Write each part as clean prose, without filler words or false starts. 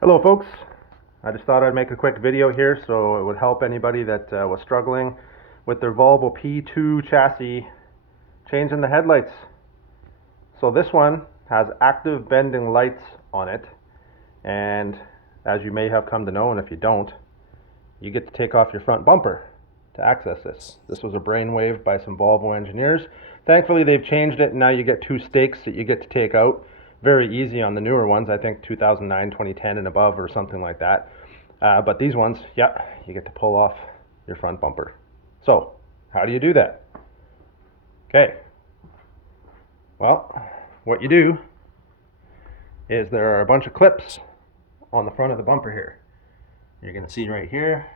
Hello folks, I just thought I'd make a quick video here so it would help anybody that was struggling with their Volvo P2 chassis changing the headlights. So this one has active bending lights on it, and as you may have come to know, and if you don't, you get to take off your front bumper to access this. This was a brainwave by some Volvo engineers. Thankfully they've changed it and now you get two stakes that you get to take out. Very easy on the newer ones, I think 2009, 2010 and above or something like that. But these ones, yeah, you get to pull off your front bumper. So, how do you do that? Okay, well, what you do is there are a bunch of clips on the front of the bumper here. You're going to see right here.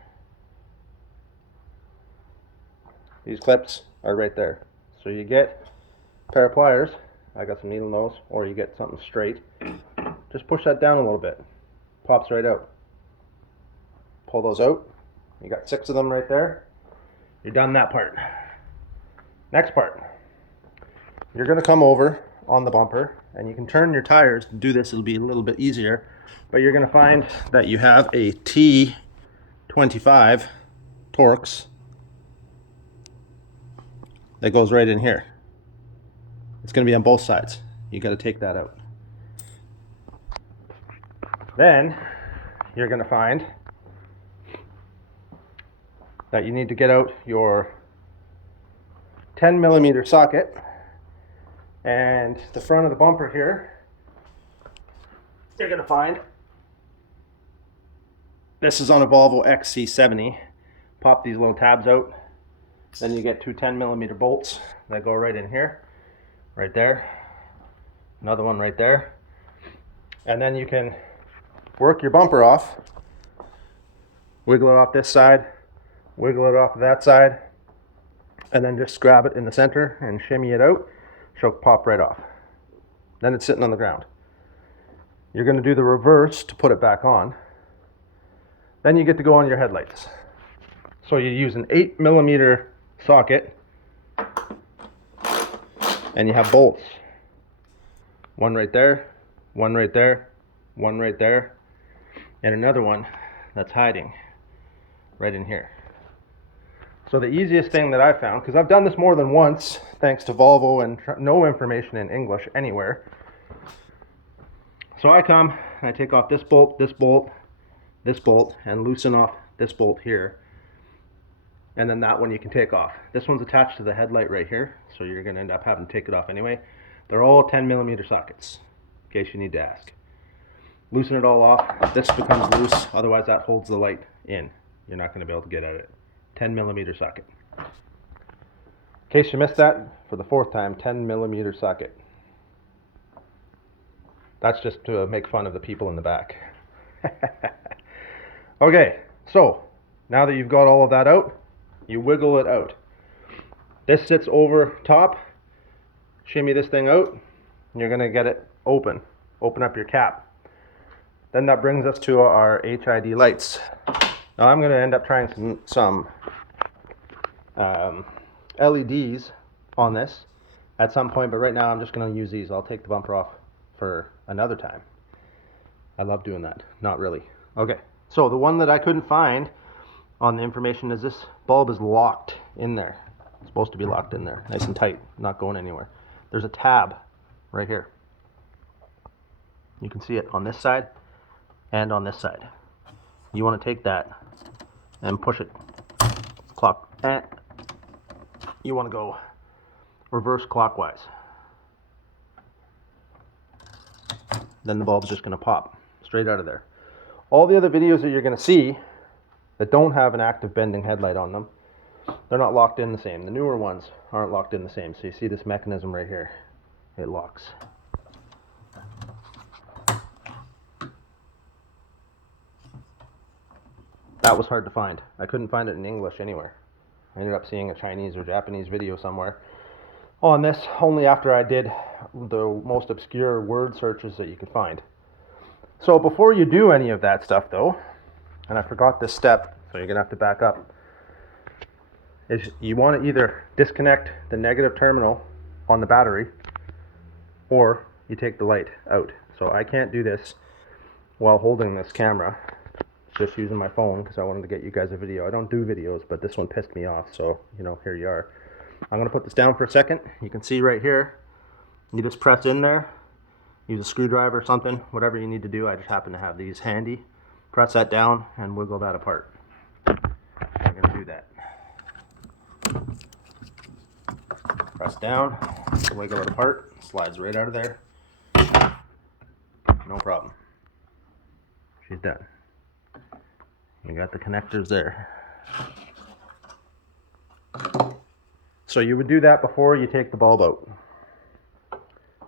These clips are right there. So you get a pair of pliers, I got some needle nose, or you get something straight. Just push that down a little bit. Pops right out. Pull those out. You got 6 of them right there. You're done that part. Next part. You're going to come over on the bumper, and you can turn your tires. To do this, it'll be a little bit easier. But you're going to find that you have a T25 Torx that goes right in here. It's going to be on both sides. You got to take that out. Then you're going to find that you need to get out your 10mm socket, and the front of the bumper here, you're going to find this is on a Volvo XC70. Pop these little tabs out, then you get two 10mm bolts that go right in here, right there, another one right there, and then you can work your bumper off, wiggle it off this side, wiggle it off that side, and then just grab it in the center and shimmy it out. She'll pop right off. Then it's sitting on the ground. You're going to do the reverse to put it back on. Then you get to go on your headlights. So you use an 8mm socket, and you have bolts. One right there, one right there, one right there, and another one that's hiding right in here. So the easiest thing that I found, because I've done this more than once, thanks to Volvo and no information in English anywhere. So I come and I take off this bolt, this bolt, this bolt, and loosen off this bolt here. And then that one you can take off. This one's attached to the headlight right here, so you're going to end up having to take it off anyway. They're all 10mm sockets, in case you need to ask. Loosen it all off. This becomes loose, otherwise that holds the light in. You're not going to be able to get at it. 10mm socket. In case you missed that, for the 4th time, 10mm socket. That's just to make fun of the people in the back. Okay, so now that you've got all of that out, you wiggle it out. This sits over top. Shimmy this thing out, and you're going to get it open. Open up your cap. Then that brings us to our HID lights. Now I'm going to end up trying some LEDs on this at some point, but right now I'm just going to use these. I'll take the bumper off for another time. I love doing that. Not really. Okay, so the one that I couldn't find on the information is this bulb is locked in there. It's supposed to be locked in there, nice and tight, not going anywhere. There's a tab right here. You can see it on this side and on this side. You want to take that and push it you want to go reverse clockwise. Then the bulb's just going to pop straight out of there. All the other videos that you're going to see that don't have an active bending headlight on them, they're not locked in the same. The newer ones aren't locked in the same. So you see this mechanism right here. It locks. That was hard to find. I couldn't find it in English anywhere. I ended up seeing a Chinese or Japanese video somewhere on this only after I did the most obscure word searches that you could find. So before you do any of that stuff though, and I forgot this step, so you're going to have to back up, is you want to either disconnect the negative terminal on the battery or you take the light out. So I can't do this while holding this camera, just using my phone because I wanted to get you guys a video. I don't do videos, but this one pissed me off, so you know, here you are. I'm gonna put this down for a second. You can see right here, you just press in there, use a screwdriver or something, whatever you need to do. I just happen to have these handy. Press that down and wiggle that apart. I'm gonna do that. Press down, wiggle it apart, slides right out of there. No problem. She's done. You got the connectors there. So you would do that before you take the bulb out.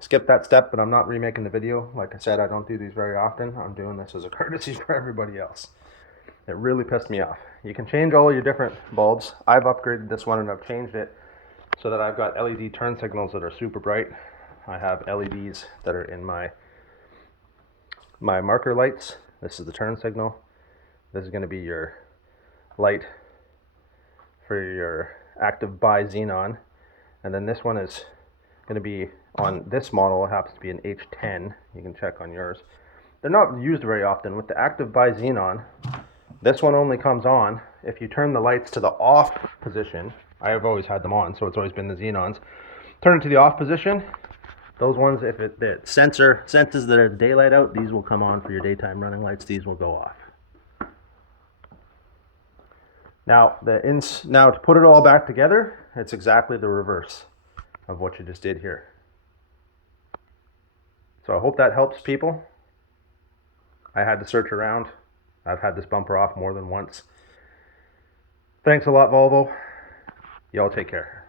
Skip that step, but I'm not remaking the video. Like I said, I don't do these very often. I'm doing this as a courtesy for everybody else. It really pissed me off. You can change all your different bulbs. I've upgraded this one and I've changed it so that I've got LED turn signals that are super bright. I have LEDs that are in my marker lights. This is the turn signal. This is going to be your light for your active bi xenon, and then this one is going to be on this model. It happens to be an H10. You can check on yours. They're not used very often. With the active bi xenon, this one only comes on if you turn the lights to the off position. I have always had them on, so it's always been the xenons. Turn it to the off position. Those ones, if the sensor senses that there's daylight out, these will come on for your daytime running lights. These will go off. Now, now to put it all back together, it's exactly the reverse of what you just did here. So I hope that helps people. I had to search around. I've had this bumper off more than once. Thanks a lot, Volvo. Y'all take care.